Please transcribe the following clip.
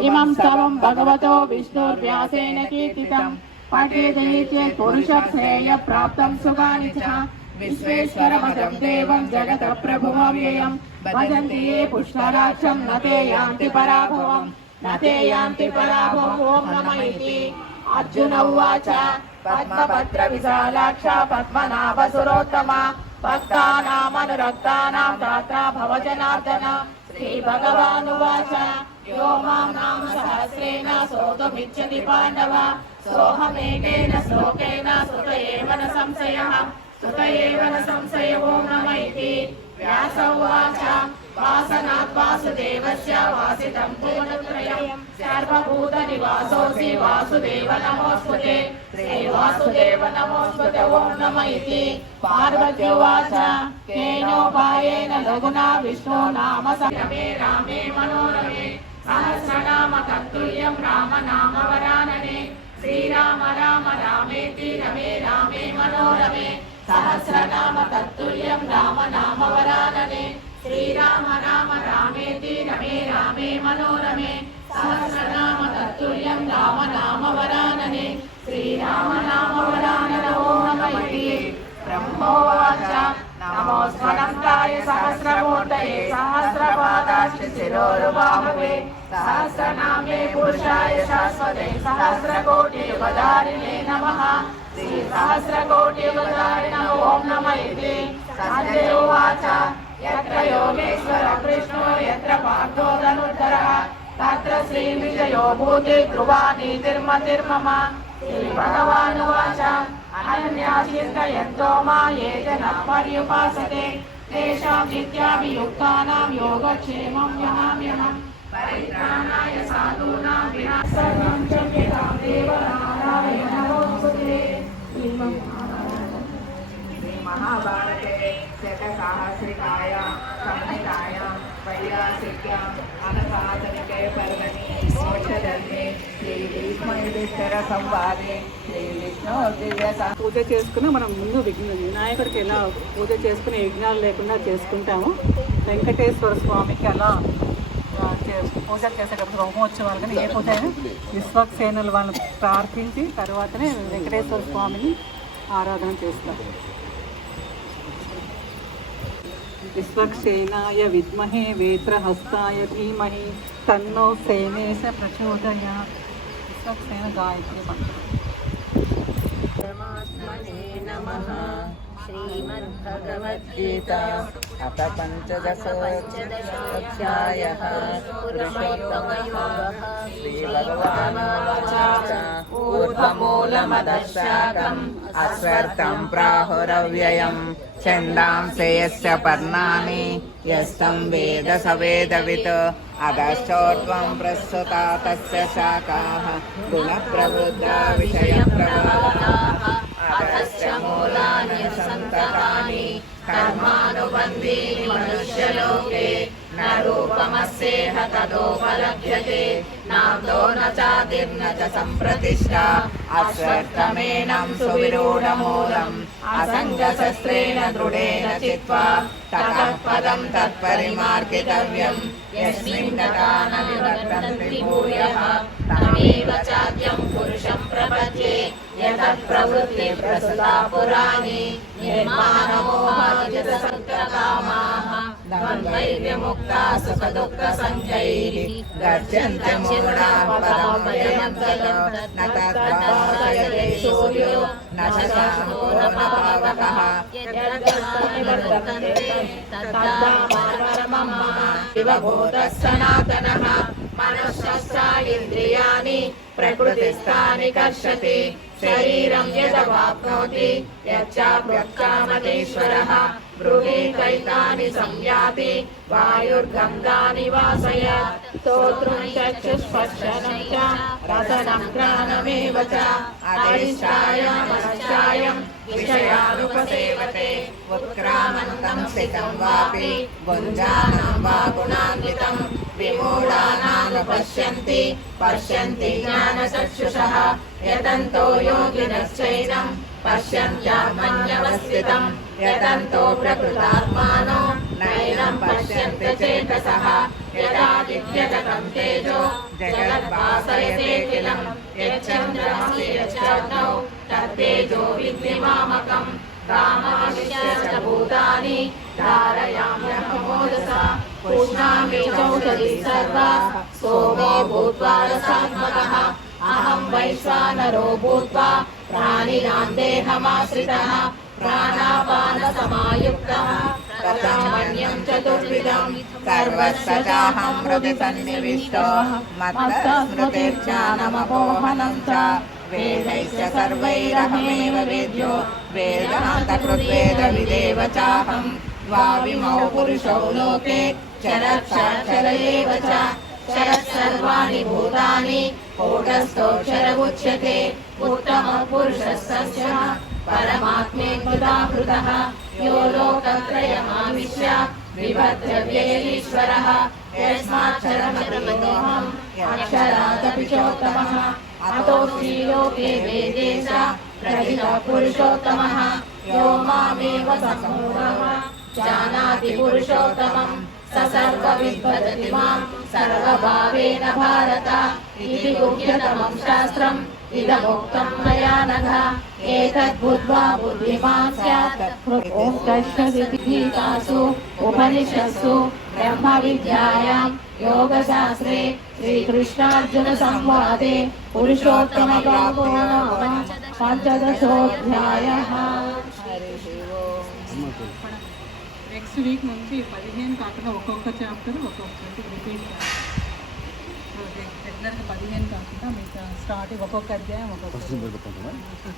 ఇమం సవం భగవతో విష్ణుర్వ్యాసేన కీర్తితం పఠేదయే పురుష శ్రేయ ప్రాప్తం సుఖాని చ విశ్వేశ్వరమదం దేవం జగత ప్రభుమవ్యయం భజంతి ఏ పుష్కరాక్షం నతే యాంతి పరాభవం నతే యాంతి పరాభవం ఓం నమ ఇది అర్జున ఉవాచ పద్మపత్ర విశాలాక్ష పద్మనాభ సురోత్తమ భక్తానామనురక్తానాం దాత్రా భవజనార్దన శ్రీ భగవానువాచ यो मां नाम सहस्रेण सोतुमिच्छति पाण्डव सोऽहमेकेन श्लोकेन सुत एव न संशयः सुत एव न संशय ॐ नम इति व्यास उवाच वासनात् वासुदेवस्य वासितं भुवनत्रयम् सर्वभूतनिवासोऽसि वासुदेव नमोऽस्तुते श्रीवासुदेव नमोऽस्तुते ॐ नम इति पार्वत्युवाच केनोपायेन लघुना विष्णो नाम रमे रामे मनोरमे సహస్రనామ తత్తుల్యం రామ నామవరాననే శ్రీరామ రామ రామేతి రమే రామే మనోరమే సహస్రనామ తత్తుల్యం రామ నామవరాననే శ్రీరామ రామ రామేతి రమే రామే మనోరమే సహస్రనామ తత్తుల్యం రామ నామవరాననే శ్రీరామ నామవరానన ఓ నమ బ్రహ్మోవాచ वरानन ॐ नम इति ब्रह्मोवाच नमोऽस्मनन्ताय सहस्रमूर्तये सहस्रपादाश्च शिरोरुबाहुवे सहस्रनामे पुरुषाय शाश्वते सहस्रकोटियुगधारिणे नमः। श्रीसहस्रकोटियुगधारिण ॐ नम इति। उवाच। यत्र योगेश्वर कृष्णो, यत्र पार्थो तत्र श्रीविजयो भूति ध्रुवा नीतिर्मतिर्मम శ్రీ భగవాను వాచ అనన్యాచింతయంతో మా ఏ జన పర్యుపాసతే తేషాం నిత్యాభియుక్తానాం యోగక్షేమం యమామ్యహం పరిత్రాణాయ సాధూనాం వినా సర్వం చమ్యతాం దేవ నారాయణ శ్రీ మహాభారతే శతసాహస్రికాయ సంహితాయాం పూజ చేసుకున్న మనం ముందు విఘ్న వినాయకుడికి ఎలా పూజ చేసుకునే యజ్ఞాలు లేకుండా చేసుకుంటాము. వెంకటేశ్వర స్వామికి అలా పూజ చేసేటప్పుడు హోమోత్సవాలు కానీ ఏ పూజ అయినా విశ్వక్సేనులు వాళ్ళని ప్రార్థించి తర్వాతనే వెంకటేశ్వర స్వామిని ఆరాధన చేస్తారు विश्वक्षेनाय विद्महे वेत्रहस्ताय धीमहि तन्नो सेनेश प्रचोदया। विश्वक्षेन गायत्री मन्त्रम् नमः। श्रीमद्भगवद्गीता। अथ पुरुषोत्तमयोगः। ऊर्ध्वमूलमदशाकम्। అస్వర్థం ప్రాహురవ్యయం ఛందాంసే యస్య పర్ణాని యస్తం వేద సవేదవిత్ అధశ్చోర్వం ప్రస్తుత తస్య శాఖాః గుణప్రవృద్ధా విషయప్రవాహాః అధశ్చ మూలాని సంతతాని కర్మానుబంధీని మనుష్యలోకే నరు न रूपमस्येह तदोपलभ्यते नाम्दो न चादिर्न च सम्प्रतिष्ठा अश्वत्थमेनं सुविरूढमूलम् असङ्गशस्त्रेण दृढेन चित्वा ततः पदं तत्परिमार्गितव्यम् यस्मिन् तथा न निवर्तन्ति भूयः तमेव चाद्यं पुरुषं प्रपद्ये यतः प्रवृत्ति प्रसुता पुराणि निर्माणमोहाजितसङ्गकामाः द्वन्द्वैर्यमुक्ता सुखदुःखसञ्जैः गच्छन्ति मूढाः पदमयमन्तलो न तद्भासयते सूर्यो न शशाङ्को न पावकः शिवभूतः सनातनः मनश्च इन्द्रियाणि प्रकृतिस्थानि कर्षति शरीरं यदवाप्नोति यच्चाप्युत्कामतेश्वरः गृहीतैतानि संयाति वायुर्गन्धानि वासय स्तोत्रं चक्षुस्पर्शनं च रसनं घ्राणमेव च अधिष्ठायामनश्चायं विषयानुपसेवते उत्क्रामन्तं स्थितं वापि गुञ्जानं वा पश्यन्ति पश्यन्ति ज्ञानचक्षुषः यतन्तो योगिनश्चैनम् पश्यन्त्यात्मन्यवस्थितम् यतन्तो प्रकृतात्मानो नैनम् पश्यन्ति चेतसः यदादित्यजतम् तेजो जगद्भासयते किलम् यच्चन्द्रमसि यच्चग्नौ तत्तेजो विद्यमामकम् रामाविश्य भूतानि धारयाम्यहमोदसा पूर्णामेकौषधि सर्वा, सोमो भूत्वा रसात्मकः अहं वैश्वानरो भूत्वा प्राणिनां देहमाश्रितः, प्राणापानसमायुक्तः। प्रथामन्यं चतुर्विधं सर्वस्तदाहं हृदि सन्निविष्टो। मत्तस्मृतिर्ज्ञानमपोहनं च। वेदैश्च सर्वैरहमेव वेद्यो। वेदान्तकृद्वेदविदेव चाहं। द्वाविमौ पुरुषौ लोके क्षराक्षराक्षर भूतानि, कोटस्थोऽक्षरमुच्यते, उत्तमपुरुषस्तस्य परमात्मे कृताकृतः यो लोकत्रयमाविश्य विभद्रव्येरीश्वरः यस्माक्षरमतोऽहम् अक्षरादपि चोत्तमः अतोऽस्ति लोके वेदे च प्रथितः पुरुषोत्तमः, यो मामेव सम्मोहः जानाति पुरुषोत्तमम्। स सर्वविद्वदति माम् सर्वभावेन भारत इति गुह्यतमम् शास्त्रम् इदमुक्तम् मया नघ। एतद्बुद्ध्वा बुद्धिमान् स्यात्। गीतासु उपनिषत्सु ब्रह्मविद्यायाम् योगशास्त्रे श्रीकृष्णार्जुनसंवादे पुरुषोत्तमभागो नाम पञ्चदशोऽध्यायः నెక్స్ట్ వీక్ నుంచి పదిహేను కాకుండా ఒక్కొక్క చాప్టర్ ఒక్కొక్కటి రిపీట్ రెగ్యులర్గా పదిహేను కాకుండా మీకు స్టార్టింగ్ ఒక్కొక్క అధ్యాయం ఒక్కొక్క